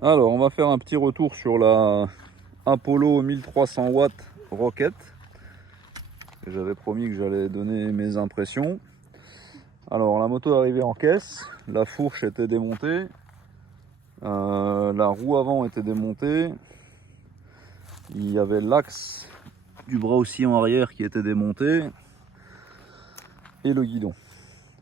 Alors, on va faire un petit retour sur la Apollo 1300 watts Rocket. J'avais promis que j'allais donner mes impressions. Alors, la moto est arrivée en caisse, la fourche était démontée, la roue avant était démontée, il y avait l'axe du bras oscillant arrière qui était démonté et le guidon.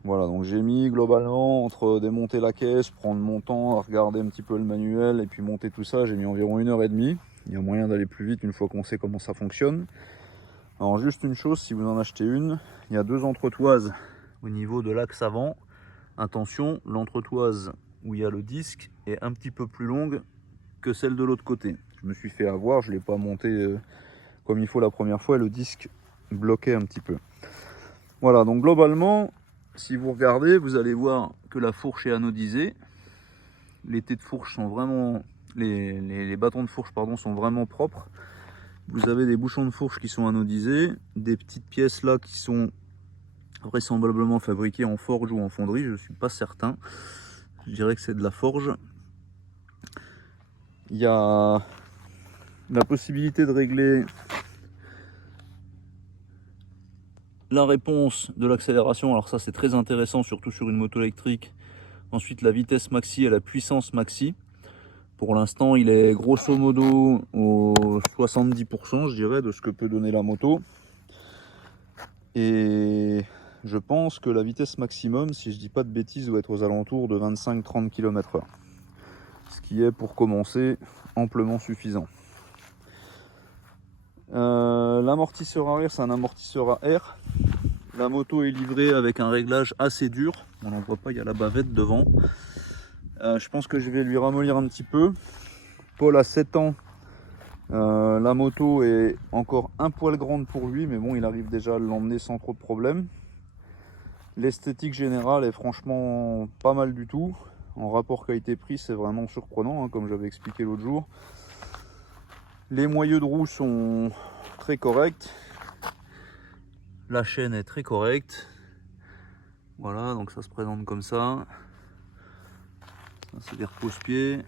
Voilà, donc j'ai mis globalement entre démonter la caisse, prendre mon temps à regarder un petit peu le manuel et puis monter tout ça, j'ai mis environ 1h30. Il y a moyen d'aller plus vite une fois qu'on sait comment ça fonctionne. Alors juste une chose, si vous en achetez une, il y a 2 entretoises au niveau de l'axe avant. Attention, l'entretoise où il y a le disque est un petit peu plus longue que celle de l'autre côté. Je me suis fait avoir, je ne l'ai pas monté comme il faut la première fois et le disque bloquait un petit peu. Voilà, donc globalement, si vous regardez, vous allez voir que la fourche est anodisée. Les tés de fourche sont vraiment, les bâtons de fourche pardon, sont vraiment propres. Vous avez des bouchons de fourche qui sont anodisés, des petites pièces là qui sont vraisemblablement fabriquées en forge ou en fonderie, je ne suis pas certain. Je dirais que c'est de la forge. Il y a la possibilité de régler la réponse de l'accélération, alors ça c'est très intéressant, surtout sur une moto électrique. Ensuite la vitesse maxi et la puissance maxi. Pour l'instant il est grosso modo au 70% je dirais de ce que peut donner la moto. Et je pense que la vitesse maximum, si je dis pas de bêtises, doit être aux alentours de 25-30 km/h. Ce qui est pour commencer amplement suffisant. L'amortisseur arrière c'est un amortisseur à air. La moto est livrée avec un réglage assez dur, on n'en voit pas, il y a la bavette devant. Je pense que je vais lui ramollir un petit peu. Paul a 7 ans, la moto est encore un poil grande pour lui, mais bon, il arrive déjà à l'emmener sans trop de problème. L'esthétique générale est franchement pas mal du tout. En rapport qualité-prix, c'est vraiment surprenant, hein, comme j'avais expliqué l'autre jour. Les moyeux de roue sont très corrects. La chaîne est très correcte. Voilà, donc ça se présente comme ça. Ça c'est des repose-pieds.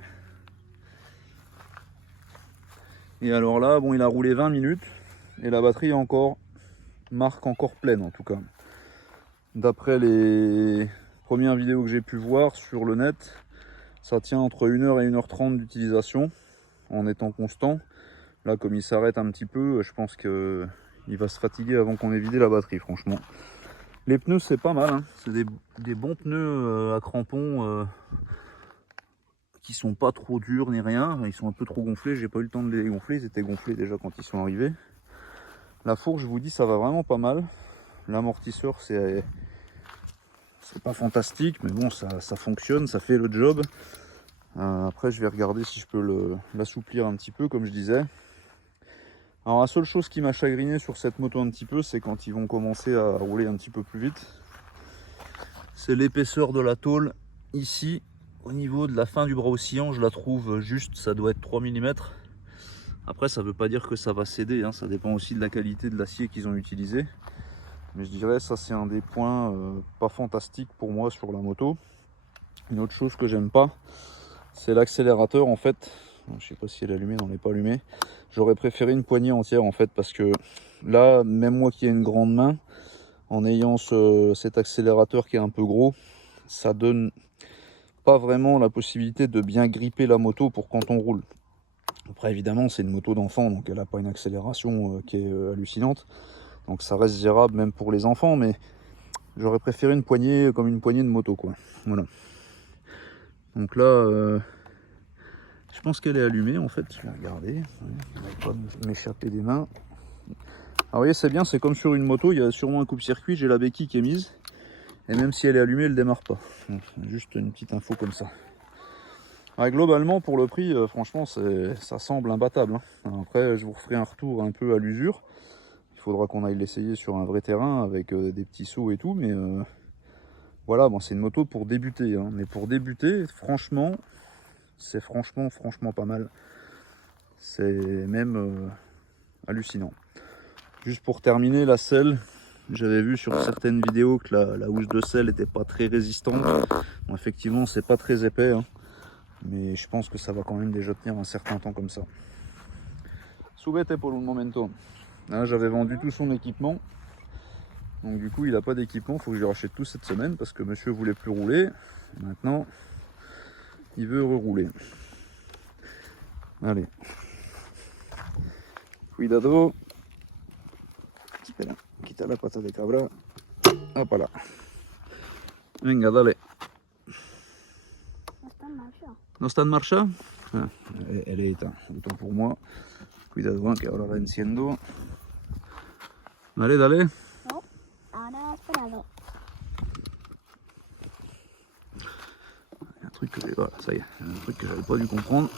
Et alors là, bon, il a roulé 20 minutes et la batterie marque encore pleine en tout cas. D'après les premières vidéos que j'ai pu voir sur le net, ça tient entre 1h et 1h30 d'utilisation en étant constant. Là, comme il s'arrête un petit peu, je pense qu'il va se fatiguer avant qu'on ait vidé la batterie, franchement. Les pneus, c'est pas mal, hein. C'est des bons pneus à crampons qui sont pas trop durs ni rien. Ils sont un peu trop gonflés, j'ai pas eu le temps de les dégonfler, ils étaient gonflés déjà quand ils sont arrivés. La fourche, je vous dis, ça va vraiment pas mal. L'amortisseur, c'est pas fantastique, mais bon, ça fonctionne, ça fait le job. Après, je vais regarder si je peux l'assouplir un petit peu, comme je disais. Alors la seule chose qui m'a chagriné sur cette moto un petit peu, c'est quand ils vont commencer à rouler un petit peu plus vite. C'est l'épaisseur de la tôle ici, au niveau de la fin du bras oscillant, je la trouve juste, ça doit être 3 mm. Après ça veut pas dire que ça va céder, hein, ça dépend aussi de la qualité de l'acier qu'ils ont utilisé. Mais je dirais ça c'est un des points pas fantastiques pour moi sur la moto. Une autre chose que j'aime pas, c'est l'accélérateur en fait. Je sais pas si elle est allumée, non elle n'est pas allumée. J'aurais préféré une poignée entière en fait, parce que là, même moi qui ai une grande main, en ayant cet accélérateur qui est un peu gros, ça donne pas vraiment la possibilité de bien gripper la moto pour quand on roule. Après évidemment c'est une moto d'enfant, donc elle n'a pas une accélération qui est hallucinante, donc ça reste gérable même pour les enfants, mais j'aurais préféré une poignée comme une poignée de moto quoi. Voilà. Donc là je pense qu'elle est allumée en fait, je vais regarder, elle va pas m'échapper des mains. Alors vous voyez c'est bien, c'est comme sur une moto, il y a sûrement un coupe-circuit, j'ai la béquille qui est mise, et même si elle est allumée, elle démarre pas. Donc, juste une petite info comme ça. Ouais, globalement pour le prix, franchement ça semble imbattable, hein. Après je vous referai un retour un peu à l'usure, il faudra qu'on aille l'essayer sur un vrai terrain avec des petits sauts et tout, mais voilà, bon, c'est une moto pour débuter, hein. Mais pour débuter, franchement, c'est franchement pas mal. C'est même hallucinant. Juste pour terminer, la selle, j'avais vu sur certaines vidéos que la housse de selle n'était pas très résistante. Bon, effectivement, c'est pas très épais, hein. Mais je pense que ça va quand même déjà tenir un certain temps comme ça. Subete pour le momento. Là, j'avais vendu tout son équipement. Donc du coup, il n'a pas d'équipement. Il faut que je lui rachète tout cette semaine parce que monsieur voulait plus rouler. Maintenant, il veut rerouler. Allez. Cuidado. Espera, quita la pata de cabra. Hop là. Venga, dale. ¿No está en marcha? Ah, elle est éteinte. Autant pour moi. Cuidado, que ahora la enciendo. Dale, dale. No, ahora has parado. Un truc que voilà, ça y est, un truc que j'avais pas dû comprendre.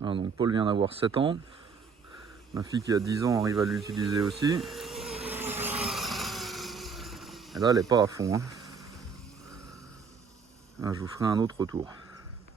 Alors donc Paul vient d'avoir 7 ans. Ma fille qui a 10 ans arrive à l'utiliser aussi. Et là elle est pas à fond. Hein. Là, je vous ferai un autre tour.